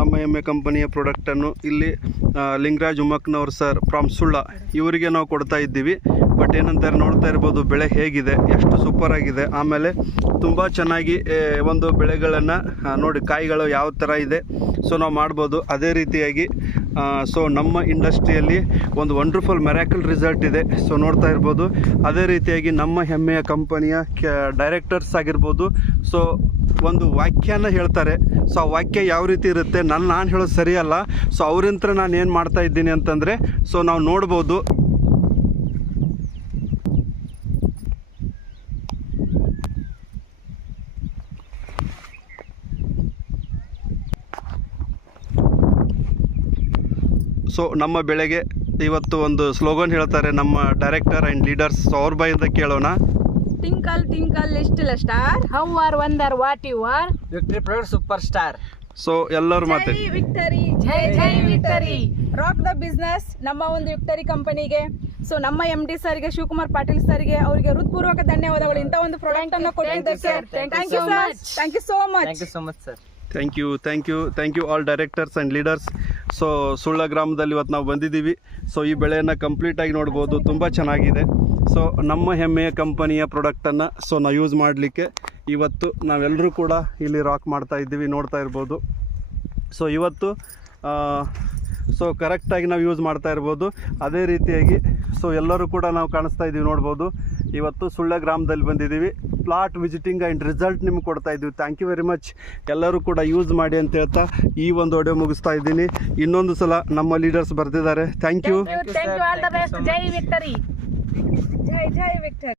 ನಮ್ಮ ಹೆಮ್ಮೆ ಕಂಪನಿಯ ಪ್ರಾಡಕ್ಟನ್ನು ಇಲ್ಲಿ ಲಿಂಗರಾಜ್ ಉಮ್ಮಕ್ನವ್ರು ಸರ್ ಫ್ರಮ್ ಸುಳ್ಳ ಇವರಿಗೆ ನಾವು ಕೊಡ್ತಾ ಇದ್ದೀವಿ. ಬಟ್ ಏನಂತಾರೆ ನೋಡ್ತಾ ಇರ್ಬೋದು ಬೆಳೆ ಹೇಗಿದೆ, ಎಷ್ಟು ಸೂಪರ್ ಆಗಿದೆ. ಆಮೇಲೆ ತುಂಬ ಚೆನ್ನಾಗಿ ಒಂದು ಬೆಳೆಗಳನ್ನು ನೋಡಿ ಕಾಯಿಗಳು ಯಾವ ಥರ ಇದೆ ಸೊ ನಾವು ಮಾಡ್ಬೋದು. ಅದೇ ರೀತಿಯಾಗಿ ಸೊ ನಮ್ಮ ಇಂಡಸ್ಟ್ರಿಯಲ್ಲಿ ಒಂದು ವಂಡರ್ಫುಲ್ ಮೆರಾಕಲ್ ರಿಸಲ್ಟ್ ಇದೆ. ಸೊ ನೋಡ್ತಾ ಇರ್ಬೋದು. ಅದೇ ರೀತಿಯಾಗಿ ನಮ್ಮ ಹೆಮ್ಮೆಯ ಕಂಪನಿಯ ಡೈರೆಕ್ಟರ್ಸ್ ಆಗಿರ್ಬೋದು ಸೊ ಒಂದು ವಾಕ್ಯನ ಹೇಳ್ತಾರೆ. ಸೊ ಆ ವಾಕ್ಯ ಯಾವ ರೀತಿ ಇರುತ್ತೆ, ನಾನು ಹೇಳೋದು ಸರಿಯಲ್ಲ. ಸೊ ಅವರಿಂತ್ರ ನಾನು ಏನು ಮಾಡ್ತಾ ಇದ್ದೀನಿ ಅಂತಂದರೆ ಸೊ ನಾವು ನೋಡ್ಬೋದು. ಸೊ ನಮ್ಮ ಬೆಳೆಗೆ ಇವತ್ತು ಒಂದು ಸ್ಲೋಗನ್ ಹೇಳ್ತಾರೆ ನಮ್ಮ ಡೈರೆಕ್ಟರ್ ಆ್ಯಂಡ್ ಲೀಡರ್ಸ್. ಸೊ ಅವ್ರ ಬಾಯಿಂದ ಕೇಳೋಣ. Tinkle tinkle little star, how are wonder what you are, Victory Product Superstar. So ಎಲ್ಲರೂ ಮಾತೆ ಜೈ ವಿಕ್ಟರಿ, ಜೈ ಜೈ ವಿಕ್ಟರಿ, ರಾಕ್ ದ ಬಿಸ್ನೆಸ್. ನಮ್ಮ ಒಂದು ವಿಕ್ಟರಿ ಕಂಪನಿಗೆ ಸೊ ನಮ್ಮ MD ಸರ್ಗೆ ಶಿವಕುಮಾರ್ ಪಾಟೀಲ್ ಸರ್ಗೆ ಅವರಿಗೆ ಹೃತ್ಪೂರ್ವಕ ಧನ್ಯವಾದಗಳು. ಇಂಥ ಒಂದು ಪ್ರಾಡಕ್ಟ್ ಅನ್ನು ಕೊಟ್ಟಿದ್ದಕ್ಕೆ thank you so much. Thank you so much, sir. Thank you all directors and leaders. So Sulla ಗ್ರಾಮದಲ್ಲಿ ಇವತ್ತು ನಾವು ಬಂದಿದ್ದೀವಿ. ಸೊ ಈ ಬೆಳೆಯನ್ನು ಕಂಪ್ಲೀಟಾಗಿ ನೋಡ್ಬೋದು, ತುಂಬ ಚೆನ್ನಾಗಿದೆ. ಸೊ ನಮ್ಮ ಹೆಮ್ಮೆಯ ಕಂಪನಿಯ ಪ್ರಾಡಕ್ಟನ್ನು ಸೊ ನಾವು ಯೂಸ್ ಮಾಡಲಿಕ್ಕೆ ಇವತ್ತು ನಾವೆಲ್ಲರೂ ಕೂಡ ಇಲ್ಲಿ ರಾಕ್ ಮಾಡ್ತಾ ಇದ್ದೀವಿ, ನೋಡ್ತಾ ಇರ್ಬೋದು. ಸೊ ಇವತ್ತು ಸೊ ಕರೆಕ್ಟಾಗಿ ನಾವು ಯೂಸ್ ಮಾಡ್ತಾ ಇರ್ಬೋದು. ಅದೇ ರೀತಿಯಾಗಿ ಸೊ ಎಲ್ಲರೂ ಕೂಡ ನಾವು ಕಾಣಿಸ್ತಾ ಇದ್ದೀವಿ, ನೋಡ್ಬೋದು. ಇವತ್ತು ಸುಳ್ಳ ಗ್ರಾಮದಲ್ಲಿ ಬಂದಿದ್ದೀವಿ. ಪ್ಲಾಟ್ ವಿಸಿಟಿಂಗ್ ಆ್ಯಂಡ್ ರಿಸಲ್ಟ್ ನಿಮ್ಗೆ ಕೊಡ್ತಾ ಇದ್ದೀವಿ. Thank you very much. ಎಲ್ಲರೂ ಕೂಡ ಯೂಸ್ ಮಾಡಿ ಅಂತ ಹೇಳ್ತಾ ಈ ಒಂದು ಆಡಿಯೋ ಮುಗಿಸ್ತಾ ಇದ್ದೀನಿ. ಇನ್ನೊಂದು ಸಲ ನಮ್ಮ ಲೀಡರ್ಸ್ ಬರ್ತಿದ್ದಾರೆ. Thank you. All the best. ಜೈ ವಿಕ್ಟರಿ, ಜೈ ಜೈ ವಿಕ್ಟರಿ.